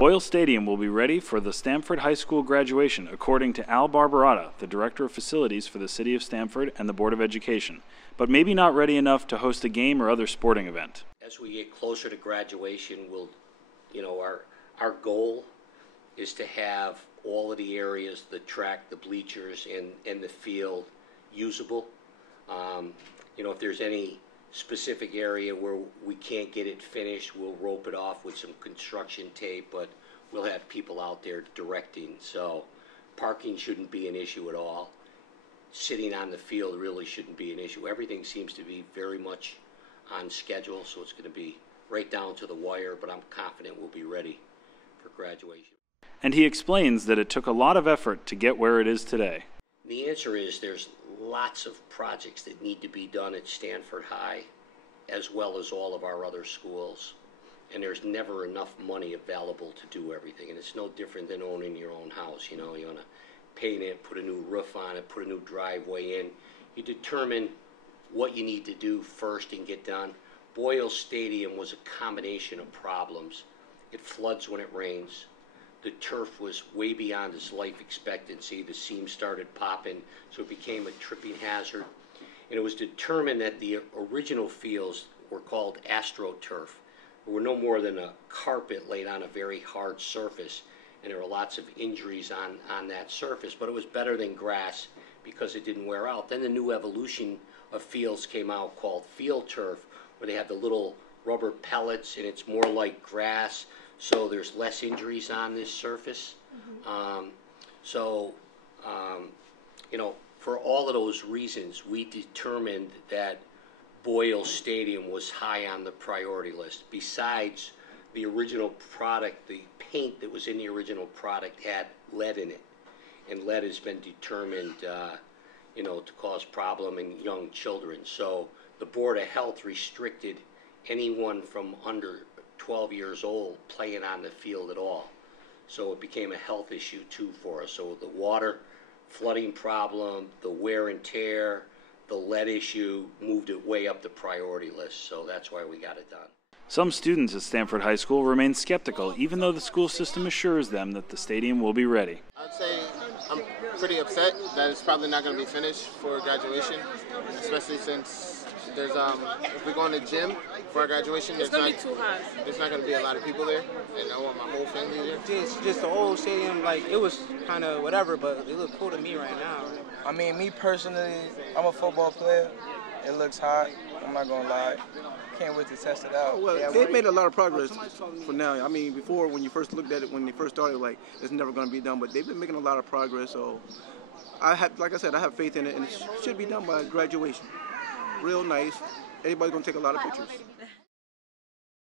Boyle Stadium will be ready for the Stamford High School graduation, according to Al Barbarata, the Director of Facilities for the City of Stamford and the Board of Education, but maybe not ready enough to host a game or other sporting event. As we get closer to graduation, our goal is to have all of the areas, the track, the bleachers, and the field usable. If there's any specific area where we can't get it finished, we'll rope it off with some construction tape, but we'll have people out there directing. So parking shouldn't be an issue at all. Sitting on the field really shouldn't be an issue. Everything seems to be very much on schedule, so it's going to be right down to the wire, but I'm confident we'll be ready for graduation. And he explains that it took a lot of effort to get where it is today. The answer is there's lots of projects that need to be done at Stanford High, as well as all of our other schools. And there's never enough money available to do everything. And it's no different than owning your own house. You want to paint it, put a new roof on it, put a new driveway in. You determine what you need to do first and get done. Boyle Stadium was a combination of problems. It floods when it rains. The turf was way beyond its life expectancy. The seams started popping, so it became a tripping hazard. And it was determined that the original fields were called AstroTurf. They were no more than a carpet laid on a very hard surface, and there were lots of injuries on that surface, but it was better than grass because it didn't wear out. Then the new evolution of fields came out called Field Turf, where they have the little rubber pellets, and it's more like grass, so there's less injuries on this surface. For all of those reasons, we determined that Boyle Stadium was high on the priority list. Besides, the original product, the paint that was in the original product had lead in it, and lead has been determined to cause problem in young children. So the Board of Health restricted anyone from under 12 years old playing on the field at all. So it became a health issue too for us. So the water flooding problem, the wear and tear, the lead issue moved it way up the priority list. So that's why we got it done. Some students at Stamford High School remain skeptical, even though the school system assures them that the stadium will be ready. I'd say I'm pretty upset that it's probably not going to be finished for graduation, especially since there's if we go in the gym for our graduation, it's going to be too hot. There's not going to be a lot of people there, and I want my whole family there. Just the old stadium, it was kind of whatever, but it looked cool to me right now. I mean, me personally, I'm a football player. It looks hot. I'm not going to lie. Can't wait to test it out. Well, they've made a lot of progress for now. I mean, before, when you first looked at it, when they first started, it's never going to be done. But they've been making a lot of progress. So, like I said, I have faith in it, and it should be done by graduation. Real nice. Everybody's going to take a lot of pictures.